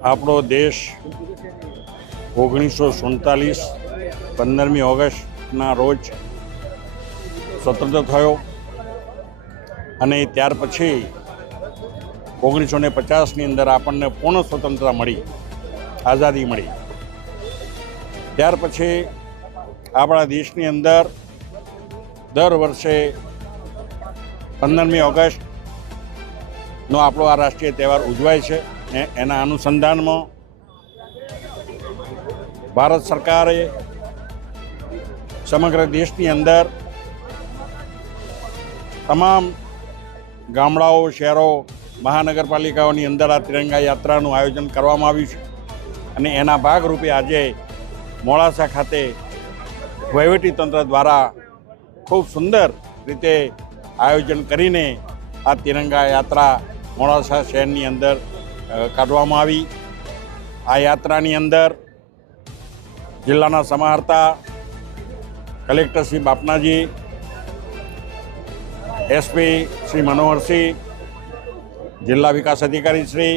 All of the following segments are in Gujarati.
આપણો દેશ 1947 15મી ઓગસ્ટના રોજ સ્વતંત્ર થયો અને ત્યાર પછી 1950ની અંદર આપણને પૂર્ણ સ્વતંત્રતા મળી, આઝાદી મળી. ત્યાર પછી આપણા દેશની અંદર દર વર્ષે 15મી ઓગસ્ટનો આપણો આ રાષ્ટ્રીય તહેવાર ઉજવાય છે. એના અનુસંધાનમાં ભારત સરકારે સમગ્ર દેશની અંદર તમામ ગામડાઓ, શહેરો, મહાનગરપાલિકાઓની અંદર આ તિરંગા યાત્રાનું આયોજન કરવામાં આવ્યું છે અને એના ભાગરૂપે આજે મોડાસા ખાતે વહીવટીતંત્ર દ્વારા ખૂબ સુંદર રીતે આયોજન કરીને આ તિરંગા યાત્રા મોડાસા શહેરની અંદર કાઢવામાં આવી. આ યાત્રાની અંદર જિલ્લાના સમાહર્તા કલેક્ટર શ્રી બાપનાજી, એસપી શ્રી મનોહરસિંહ, જિલ્લા વિકાસ અધિકારી શ્રી,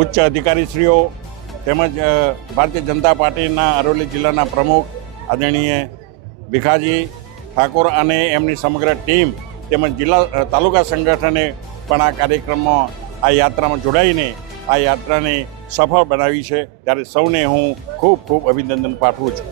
ઉચ્ચ અધિકારીશ્રીઓ તેમજ ભારતીય જનતા પાર્ટીના અરવલ્લી જિલ્લાના પ્રમુખ આદરણીય ભીખાજી ઠાકોર અને એમની સમગ્ર ટીમ તેમજ જિલ્લા તાલુકા સંગઠને પણ આ કાર્યક્રમમાં, આ યાત્રામાં જોડાઈને આ યાત્રાને સફળ બનાવી છે. ત્યારે સૌને હું ખૂબ ખૂબ અભિનંદન પાઠવું છું.